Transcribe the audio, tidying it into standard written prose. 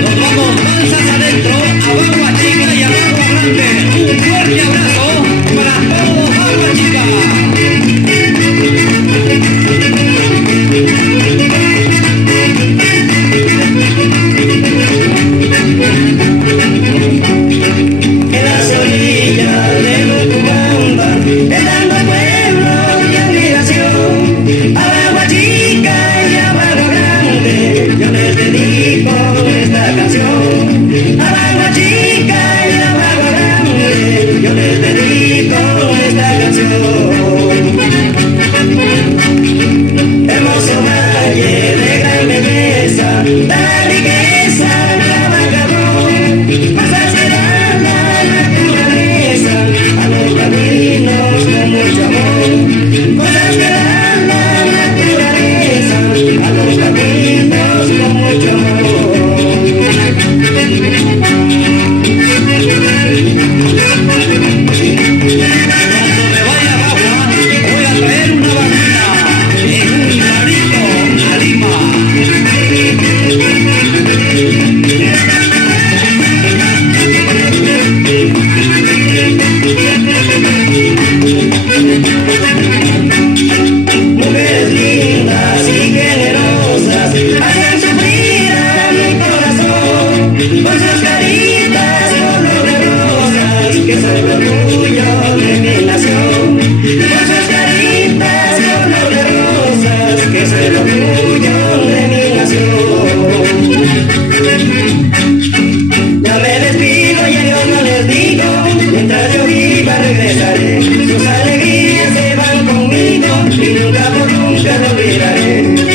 Nos vamos manzas adentro, abajo a chica y abajo a grande. Un fuerte abrazo para todos, agua chica. En las orillas de Utubamba, estando el pueblo y admiración, a agua chica y a barro grande, yo les dedico esta canción. A agua chica y a barro grande, yo les dedico esta canción. Hermoso valle de gran belleza, la riqueza la vacaron, cosas que dan la naturaleza a los caminos con mucho amor, cosas que dan la naturaleza a los caminos con mucho amor. Cuando me vaya al agua, voy a traer una bandera en un carrito a Lima. Mujeres lindas y generosas hacen sufrir a mi corazón con sus caritas color de rosas, que son el orgullo de mi nación. Con sus caritas color de rosas, que es el orgullo de mi nación. Ya me despido y adiós no les digo, mientras yo viva regresaré. Sus alegrías se van conmigo y nunca por nunca lo olvidaré.